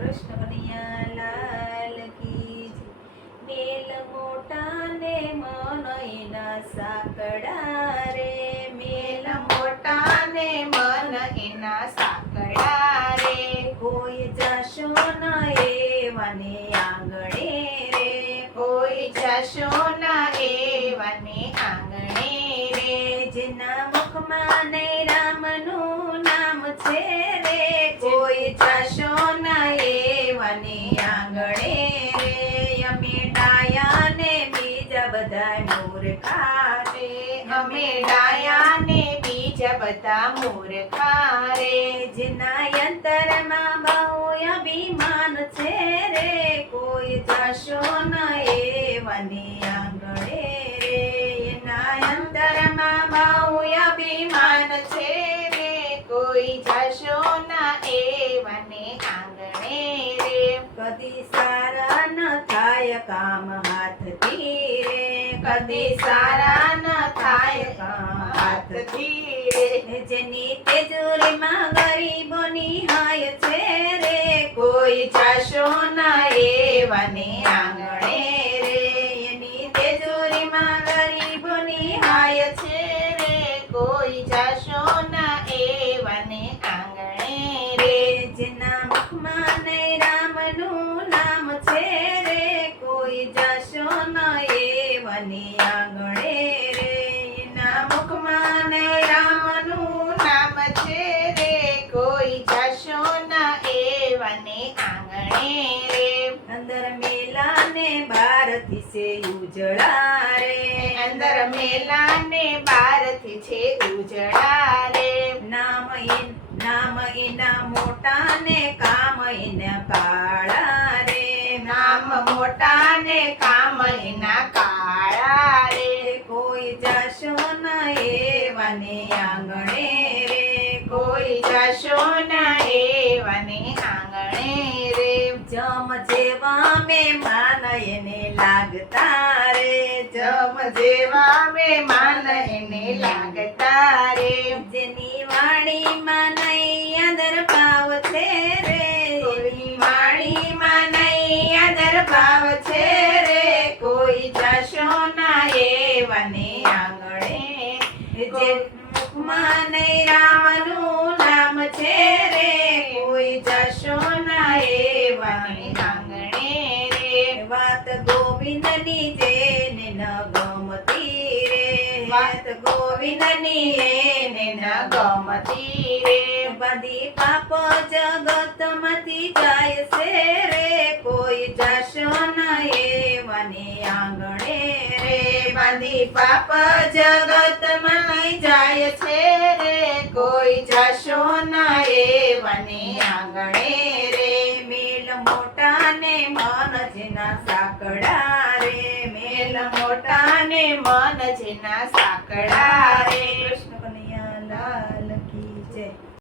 કૃષ્ણ કનૈયા લાલ કી જય. મેલ મોટા ને મન એના સાંકડા રે, મેલ મોટા ને મન એના સાંકડા રે, કોઈ જાશો ન એવાને આંગણે રે, કોઈ જશો ના એવાને આંગણે રે, જેના મુખમાં નહીં રામનું નામ છે રે, કોઈ જશો ના એવાને આંગણે રે, અમે ડાયા ને બીજા બધા મૂર્ખા રે, અમે ડાયા ને બીજા બધા મૂર્ખા રે, જેના અંતરમાં બહુ અભિમાન છે રે, કોઈ જાશો ન એવાને આંગણે રે, એના અંતરમાં બહુ અભિમાન છે રે, કોઈ જશો ના એવાને આંગણે રે, કદી સારા ન થાય કામ હાથથી રે, કદી સારા ન થાય કામ હાથથી રે, જેની તેજોરીમાં ગરીબોની હાય છે રે, કોઈ જશો ના એવાને આંગણે રે, એની તેજોરીમાં ગરીબોની હાય છે રે, કોઈ જશો ના એવાને આંગણે રે, જેના મુખમાં નહીં રામનું નામ છે રે, કોઈ જાશો ન એવાને આંગણે રે, ના મુખમાં ને રામનું નામ છે રે, કોઈ જશો ના એવાને આંગણે રે, અંદર મેલા ને બારથી છે ઉજળા રે, અંદર મેલા ને બારથી છે ઉજળા રે, નામ એના મોટા ને કામ એના કાળા રે, નામ મોટા ને કામ એના કાળા રે, કોઈ જાશો ન એવાને આંગણે રે, કોઈ જશો ના એવાને આંગણે રે, જમ જેવા મહેમાન એને લાગતા રે, જમ જેવા મહેમાન એને લાગતા રે, જેની વાણીમાં નહીં આદર ભાવ છે રે, કોઈ વાણીમાં નહીં આદર ભાવ છે રે, કોઈ જશો ના એવાને આંગણે, જે મુખમાં નહીં રામનું નામ છે રે, કોઈ જશો ના એવાને આંગણે રે, વાત ગોવિંદની જેને ન ગમતી રે, વાત ગોવિંદની એને ન ગમતી રે, બધી પાપ જગતમાંથી જાય છે રે, કોઈ જાશો ન એવાને આંગણે રે, બધી પાપ જગતમાં જાય છે રે, કોઈ જશો ના એવાને આંગણે રે, મેલ મોટા ને મન જેના સાંકડા રે, મેલ મોટા ને મન જેના સાંકડા રે, કૃષ્ણ કનૈયા લાલ